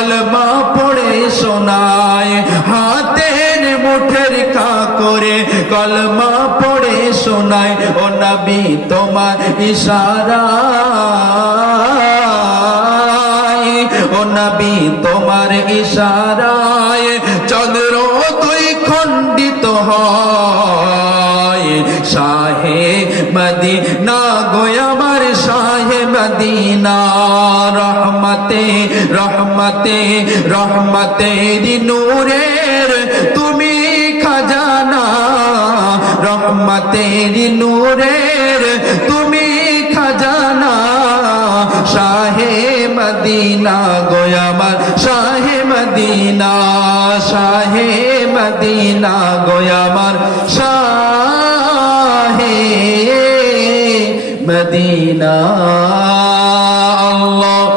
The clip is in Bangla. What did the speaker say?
কলমা পড়ে শোনায়, হাতের মুঠের কাকরে কলমা পড়ে শোনায়। ও নবী তোমার ইশারায়, ও নবী তোমার ইশারায় চন্দ্র দুই খণ্ডিত হয়। শাহে মদিনা গো আমার শাহে মদিনা, রহমতে রহমতে রহমতের নূরের তুমি খাজানা, রহমতের নূরের তুমি খাজানা। শাহে মদিনা গো আমার শাহে মদিনা, শাহে মদিনা গো আমার শাহে মদিনা। আল্লাহ